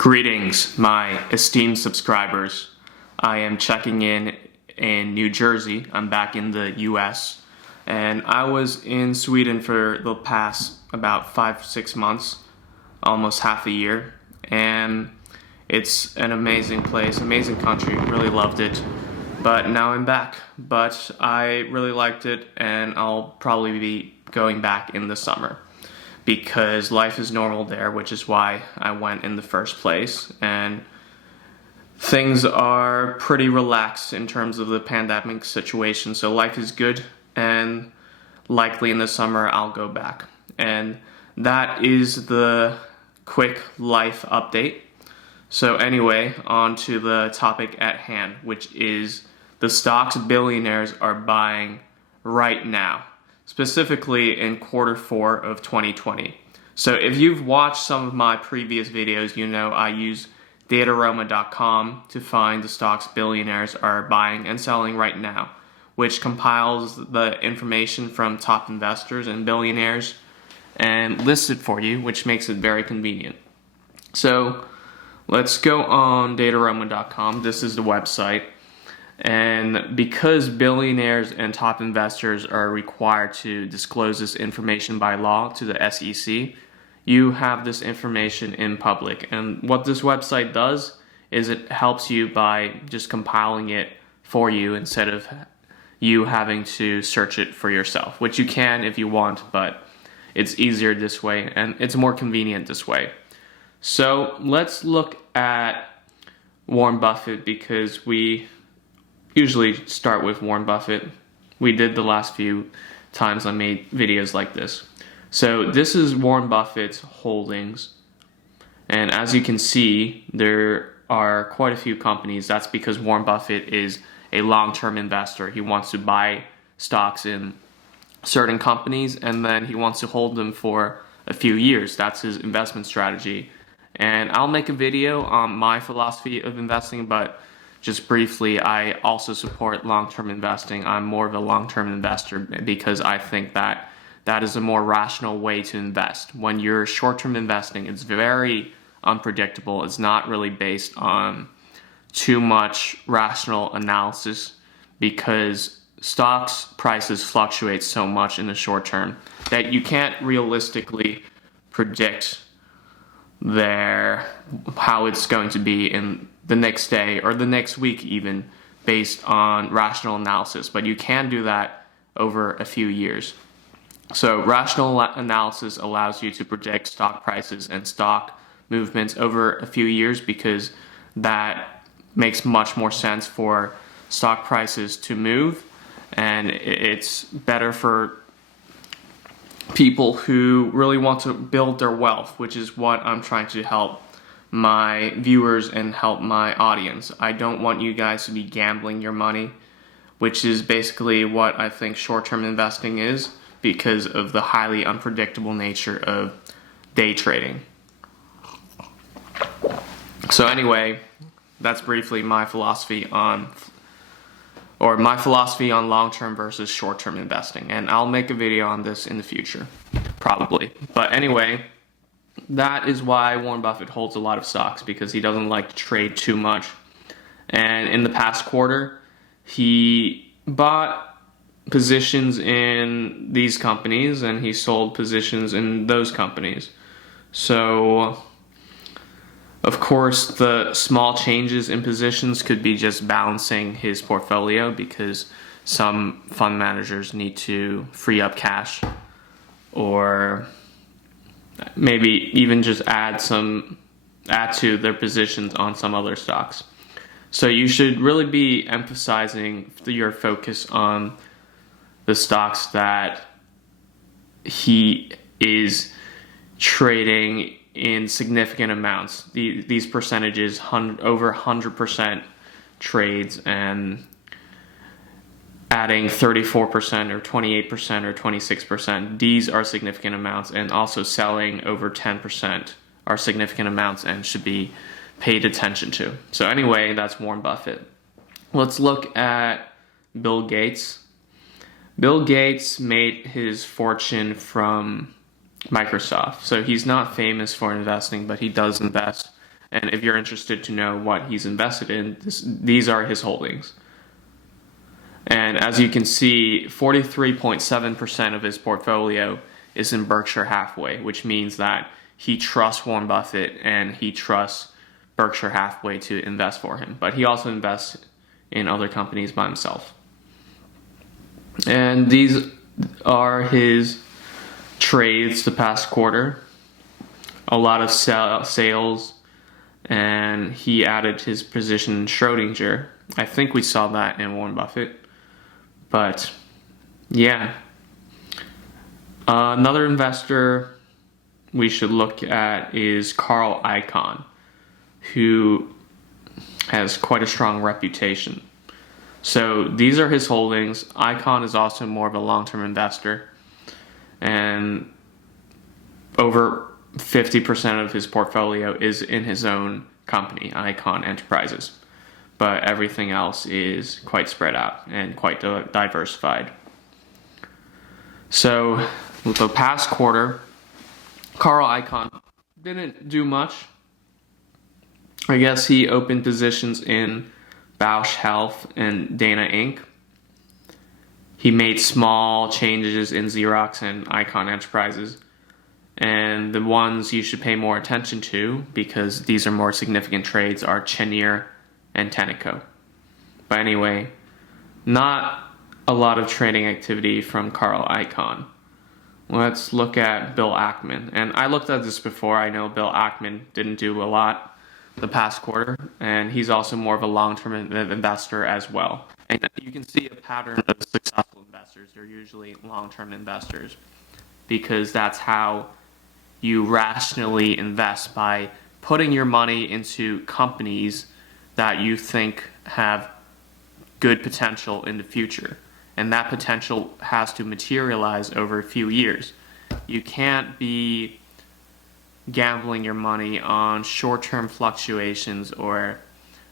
Greetings, my esteemed subscribers. I am checking in New Jersey. I'm back in the US, and I was in Sweden for the past about 5-6 months, almost half a year, and it's an amazing place, amazing country, really loved it. But now I'm back, but I really liked it, and I'll probably be going back in the summer, because life is normal there, which is why I went in the first place. And things are pretty relaxed in terms of the pandemic situation, so life is good, and likely in the summer I'll go back. And that is the quick life update. So anyway, on to the topic at hand, which is the stocks billionaires are buying right now, specifically in Q4 of 2020. So if you've watched some of my previous videos, you know I use dataroma.com to find the stocks billionaires are buying and selling right now, which compiles the information from top investors and billionaires and lists it for you, which makes it very convenient. So let's go on dataroma.com. This is the website. And because billionaires and top investors are required to disclose this information by law to the SEC, you have this information in public. And what this website does is it helps you by just compiling it for you instead of you having to search it for yourself, which you can if you want, but it's easier this way and it's more convenient this way. So let's look at Warren Buffett, because we usually start with Warren Buffett. We did the last few times I made videos like this. So this is Warren Buffett's holdings. And as you can see, there are quite a few companies. That's because Warren Buffett is a long-term investor. He wants to buy stocks in certain companies and then he wants to hold them for a few years. That's his investment strategy. And I'll make a video on my philosophy of investing, but just briefly, I also support long-term investing. I'm more of a long-term investor because I think that that is a more rational way to invest. When you're short-term investing, it's very unpredictable. It's not really based on too much rational analysis because stocks prices fluctuate so much in the short term that you can't realistically predict how it's going to be in the next day or the next week even, based on rational analysis, but you can do that over a few years. So rational analysis allows you to predict stock prices and stock movements over a few years, because that makes much more sense for stock prices to move, and it's better for people who really want to build their wealth, which is what I'm trying to help my viewers and help my audience. I don't want you guys to be gambling your money, which is basically what I think short-term investing is, because of the highly unpredictable nature of day trading. So anyway, that's briefly my philosophy on long-term versus short-term investing, and I'll make a video on this in the future, probably. But anyway, that is why Warren Buffett holds a lot of stocks, because he doesn't like to trade too much. And in the past quarter, he bought positions in these companies and he sold positions in those companies. So, of course, the small changes in positions could be just balancing his portfolio, because some fund managers need to free up cash, or maybe even just add to their positions on some other stocks. So you should really be emphasizing your focus on the stocks that he is trading in significant amounts. These percentages, over 100% trades, and adding 34% or 28% or 26%. These are significant amounts, and also selling over 10% are significant amounts and should be paid attention to. So anyway, that's Warren Buffett. Let's look at Bill Gates. Bill Gates made his fortune from Microsoft. So he's not famous for investing, but he does invest And if you're interested to know what he's invested in, these are his holdings. And as you can see, 43.7% of his portfolio is in Berkshire Hathaway, which means that he trusts Warren Buffett and he trusts Berkshire Hathaway to invest for him. But he also invests in other companies by himself. And these are his trades the past quarter. A lot of sales, and he added his position in Schrodinger. I think we saw that in Warren Buffett. But yeah, another investor we should look at is Carl Icahn, who has quite a strong reputation. So these are his holdings. Icahn is also more of a long-term investor, and over 50% of his portfolio is in his own company, Icahn Enterprises. But everything else is quite spread out and quite diversified. So the past quarter, Carl Icahn didn't do much. I guess he opened positions in Bausch Health and Dana Inc. He made small changes in Xerox and Icahn Enterprises. And the ones you should pay more attention to, because these are more significant trades, are Cheniere and Tenneco. But anyway, not a lot of trading activity from Carl Icahn. Let's look at Bill Ackman. And I looked at this before. I know Bill Ackman didn't do a lot the past quarter, and he's also more of a long-term investor as well. And you can see a pattern of successful investors. They're usually long-term investors, because that's how you rationally invest, by putting your money into companies that you think have good potential in the future. And that potential has to materialize over a few years. You can't be gambling your money on short-term fluctuations or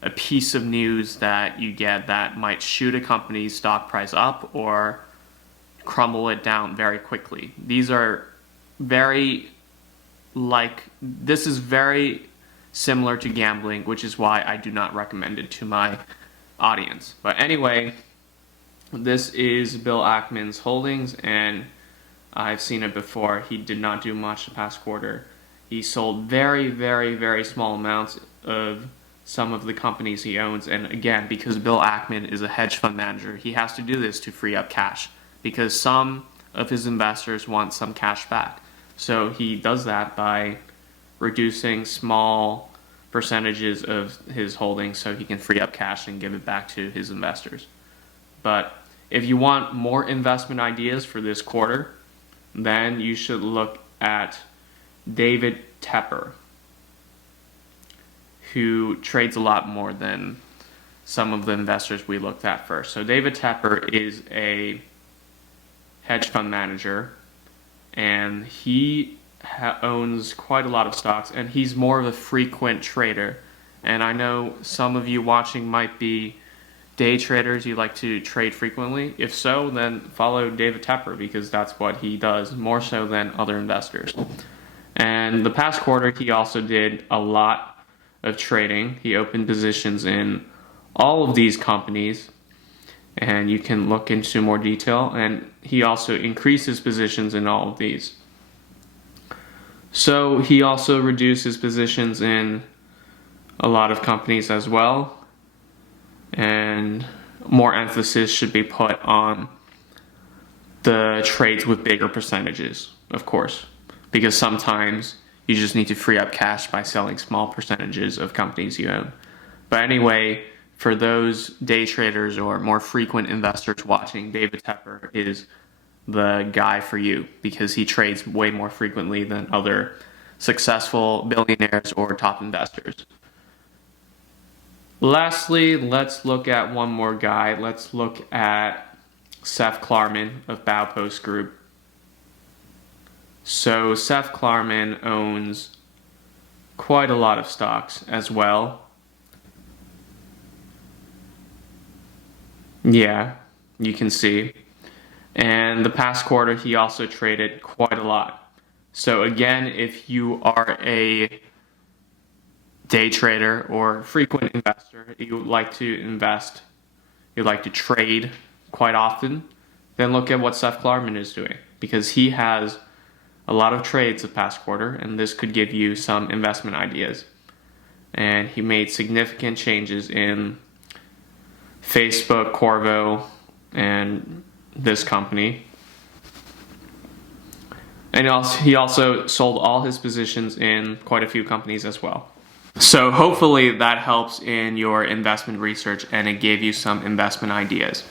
a piece of news that you get that might shoot a company's stock price up or crumble it down very quickly. This is very similar to gambling, which is why I do not recommend it to my audience. But anyway, this is Bill Ackman's holdings, and I've seen it before. He did not do much the past quarter. He sold very, very, very small amounts of some of the companies he owns. And again, because Bill Ackman is a hedge fund manager, he has to do this to free up cash, because some of his investors want some cash back. So he does that by reducing small percentages of his holdings so he can free up cash and give it back to his investors. But if you want more investment ideas for this quarter, then you should look at David Tepper, who trades a lot more than some of the investors we looked at first. So David Tepper is a hedge fund manager, and he owns quite a lot of stocks, and he's more of a frequent trader. And I know some of you watching might be day traders. You like to trade frequently. If so, then follow David Tepper, because that's what he does more so than other investors. And the past quarter, he also did a lot of trading. He opened positions in all of these companies, and you can look into more detail. And he also increases positions in all of these. So he also reduces positions in a lot of companies as well. And more emphasis should be put on the trades with bigger percentages, of course, because sometimes you just need to free up cash by selling small percentages of companies you own. But anyway, for those day traders or more frequent investors watching, David Tepper is the guy for you, because he trades way more frequently than other successful billionaires or top investors. Lastly, let's look at one more guy. Let's look at Seth Klarman of Baupost Group. So Seth Klarman owns quite a lot of stocks as well. Yeah, you can see. And the past quarter, he also traded quite a lot. So again, if you are a day trader or frequent investor, you like to invest, you like to trade quite often, then look at what Seth Klarman is doing, because he has a lot of trades the past quarter, and this could give you some investment ideas. And he made significant changes in Facebook, Corvo, and this company. And he also sold all his positions in quite a few companies as well. So hopefully that helps in your investment research and it gave you some investment ideas.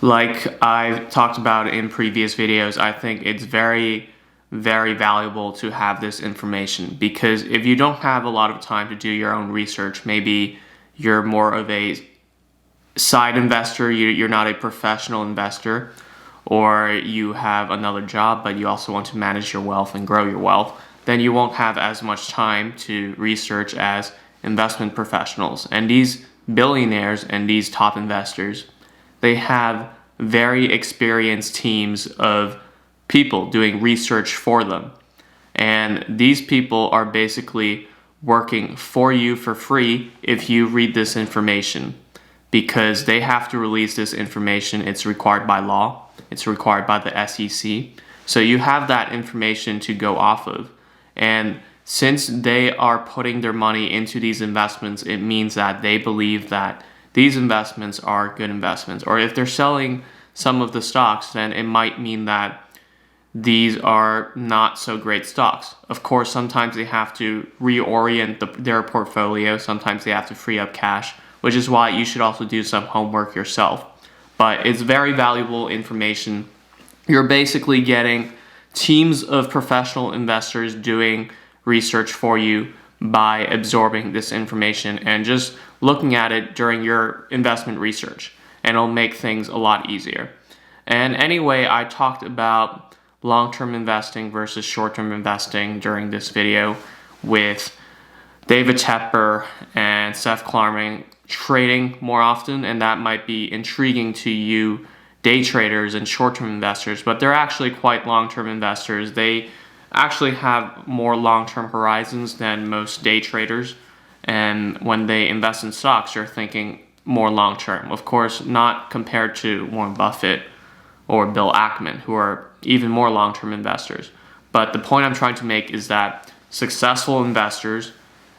Like I've talked about in previous videos, I think it's very, very valuable to have this information, because if you don't have a lot of time to do your own research, maybe you're more of a side investor, you're not a professional investor, or you have another job but you also want to manage your wealth and grow your wealth, then you won't have as much time to research as investment professionals. And these billionaires and these top investors, they have very experienced teams of people doing research for them. And these people are basically working for you for free if you read this information, because they have to release this information. It's required by law. It's required by the SEC. So you have that information to go off of. And since they are putting their money into these investments, it means that they believe that these investments are good investments. Or if they're selling some of the stocks, then it might mean that these are not so great stocks. Of course, sometimes they have to reorient their portfolio. Sometimes they have to free up cash, which is why you should also do some homework yourself. But it's very valuable information. You're basically getting teams of professional investors doing research for you by absorbing this information and just looking at it during your investment research, and it'll make things a lot easier. And anyway, I talked about long-term investing versus short-term investing during this video with David Tepper and Seth Klarman trading more often, and that might be intriguing to you day traders and short-term investors, but they're actually quite long-term investors. They actually have more long-term horizons than most day traders, and when they invest in stocks, they're thinking more long-term. Of course, not compared to Warren Buffett or Bill Ackman, who are even more long-term investors. But the point I'm trying to make is that successful investors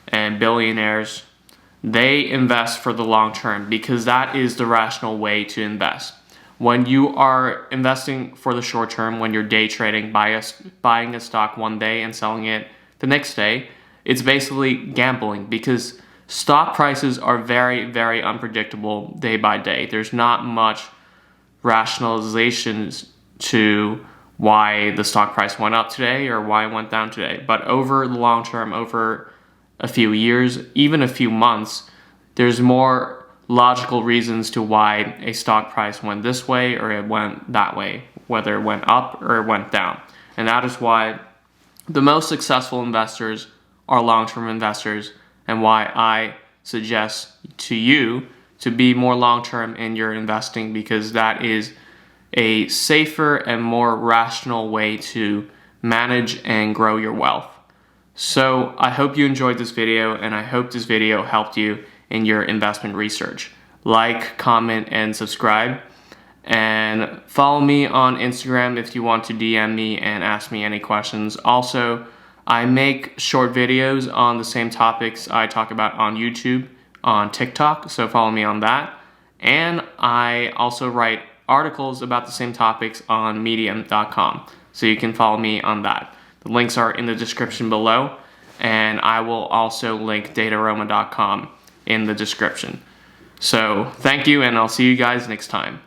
and billionaires, they invest for the long term, because that is the rational way to invest. When you are investing for the short term, when you're day trading, buying a stock one day and selling it the next day, it's basically gambling, because stock prices are very, very unpredictable day by day. There's not much rationalizations to why the stock price went up today or why it went down today. But over the long term, over a few years, even a few months, there's more logical reasons to why a stock price went this way or it went that way, whether it went up or it went down. And that is why the most successful investors are long-term investors, and why I suggest to you to be more long-term in your investing, because that is a safer and more rational way to manage and grow your wealth. So I hope you enjoyed this video, and I hope this video helped you in your investment research. Like, comment, and subscribe. And follow me on Instagram if you want to DM me and ask me any questions. Also, I make short videos on the same topics I talk about on YouTube, on TikTok, so follow me on that. And I also write articles about the same topics on medium.com, so you can follow me on that. The links are in the description below, and I will also link dataroma.com in the description. So thank you, and I'll see you guys next time.